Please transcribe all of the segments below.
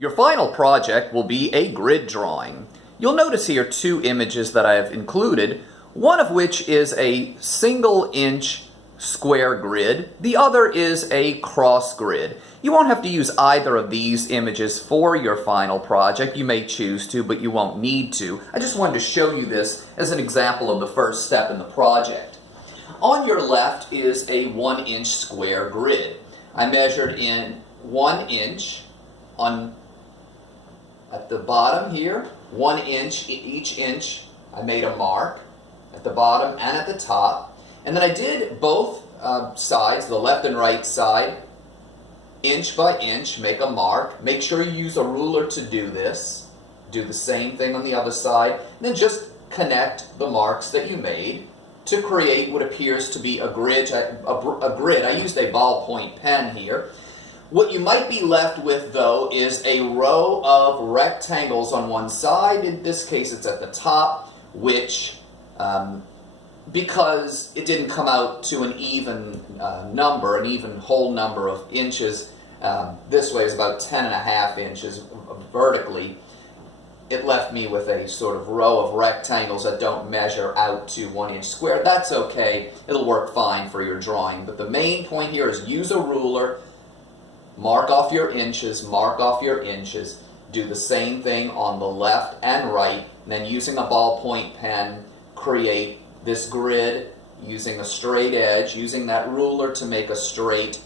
Your final project will be a grid drawing. You'll notice here two images that I have included, one of which is a single-inch square grid, the other is a cross grid. You won't have to use either of these images for your final project. You may choose to, but you won't need to. I just wanted to show you this as an example of the first step in the project. On your left is a 1-inch square grid. I measured in 1 inch at the bottom here, 1 inch, each inch I made a mark at the bottom and at the top. And then I did both sides, the left and right side, inch by inch, make a mark. Make sure you use a ruler to do this. Do the same thing on the other side. And then just connect the marks that you made to create what appears to be a grid. I used a ballpoint pen here. What you might be left with, though, is a row of rectangles on one side. In this case, it's at the top, which, because it didn't come out to an even number, an even whole number of inches, this way is about 10.5 inches vertically, it left me with a sort of row of rectangles that don't measure out to 1 inch square. That's okay. It'll work fine for your drawing. But the main point here is use a ruler. Mark off your inches, mark off your inches. Do the same thing on the left and right. And then using a ballpoint pen, create this grid using a straight edge, using that ruler to make a straight,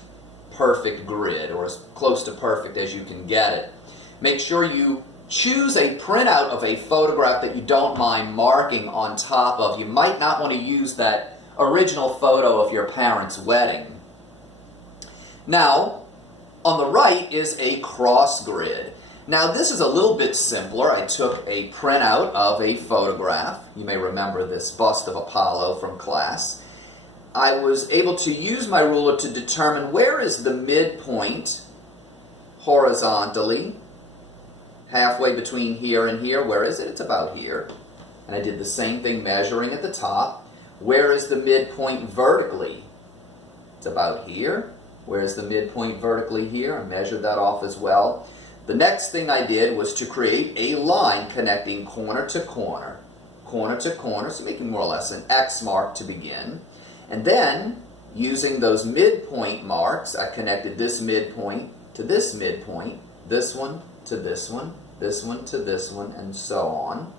perfect grid, or as close to perfect as you can get it. Make sure you choose a printout of a photograph that you don't mind marking on top of. You might not want to use that original photo of your parents' wedding. Now, on the right is a cross grid. Now this is a little bit simpler. I took a printout of a photograph. You may remember this bust of Apollo from class. I was able to use my ruler to determine where is the midpoint horizontally, halfway between here and here. Where is it? It's about here. And I did the same thing measuring at the top. Where is the midpoint vertically? It's about here. Where's the midpoint vertically here? I measured that off as well. The next thing I did was to create a line connecting corner to corner, so making more or less an X mark to begin. And then, using those midpoint marks, I connected this midpoint to this midpoint, this one to this one, this one to this one, and so on,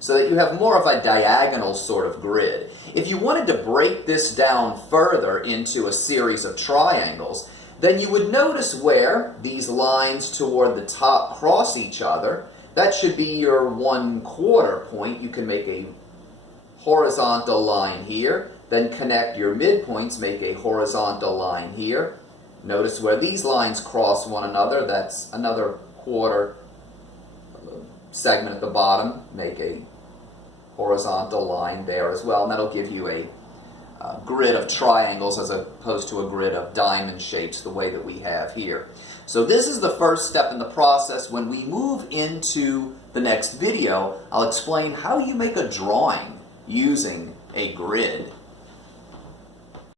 so that you have more of a diagonal sort of grid. If you wanted to break this down further into a series of triangles, then you would notice where these lines toward the top cross each other. That should be your 1/4 point. You can make a horizontal line here, then connect your midpoints, make a horizontal line here. Notice where these lines cross one another. That's another quarter segment at the bottom. Make a horizontal line there as well, and that'll give you a grid of triangles as opposed to a grid of diamond shapes the way that we have here. So this is the first step in the process. When we move into the next video, I'll explain how you make a drawing using a grid.